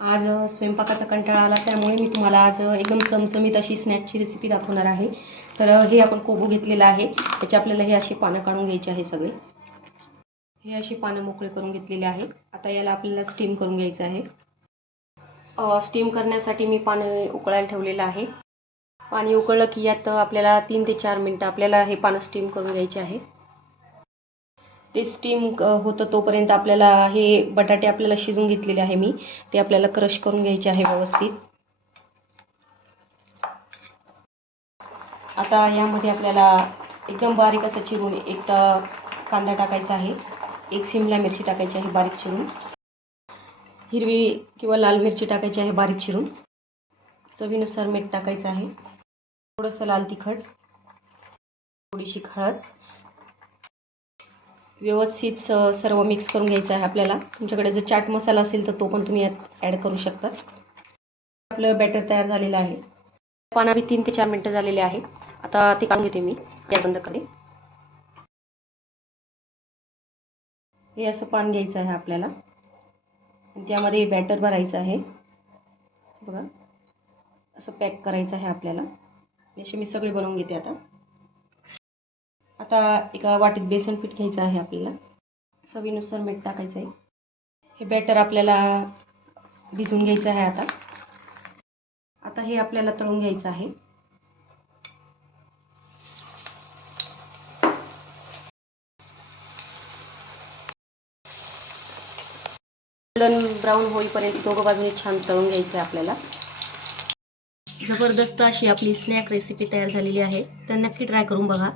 आज स्वयंपाकाचा कंटाळा आला, त्यामुळे मी तुम्हाला आज एकदम चमचमीत अशी स्नॅकची रेसिपी दाखवणार आहे। तर हे आपण कोबू घेतलेला आहे, त्याचे आपल्याला हे अशी पानं काढून घ्यायची आहे। सगळे हे अशी पानं मोकळे करून घेतलेले आहे। आता याला आपल्याला स्टीम करून घ्यायचं आहे। स्टीम करण्यासाठी मी पाणी उकळायला ठेवलेलं आहे। पाणी उकळलं की यात आपल्याला 3 ते 4 मिनिटं आपल्याला हे पानं स्टीम करून घ्यायचे आहे। ते स्टीम होतं तोपर्यंत आपल्याला हे बटाटे आपल्याला शिजवून घेतलेले आहे मी, ते आपल्याला क्रश करून घ्यायचे आहे व्यवस्थित। आता यामध्ये आपल्याला एकदम बारीक असं चिरून एक कांदा टाकायचा आहे, एक शिमला मिरची टाकायची आहे बारीक चिरून, हिरवी किंवा लाल मिरची टाकायची आहे बारीक चिरून, चवीनुसार मीठ टाकायचं आहे, थोडंसं लाल तिखट, थोडीशी हळद, व्यवस्थित सर्व मिक्स करून घ्यायचं आहे आपल्याला। तुमच्याकडे जर चाट मसाला असेल तर तो पण तुम्ही यात ॲड करू शकता। आपलं बॅटर तयार झालेलं आहे। पाणी 3 ते 4 मिनिटं झालेले आहे। आता ते काढून घेते मी, गॅस बंद करते। हे असं पान घ्यायचं आहे आपल्याला आणि त्यामध्ये बॅटर भरायचं आहे। बघा, असं पॅक करायचं आहे आपल्याला। असे मी सगळे बनवून घेते। आता एका वाटीत बेसन पीठ घ्यायचं आहे आपल्याला, चवीनुसार मीठ टाकायचं आहे। हे बॅटर आपल्याला भिजवून घ्यायचं आहे। आता हे आपल्याला तळून घ्यायचं आहे। गोल्डन ब्राऊन होईपर्यंत दोघं बाजूने छान तळून घ्यायचं आहे आपल्याला। जबरदस्त अशी आपली स्नॅक रेसिपी तयार झालेली आहे, तर नक्की ट्राय करून बघा।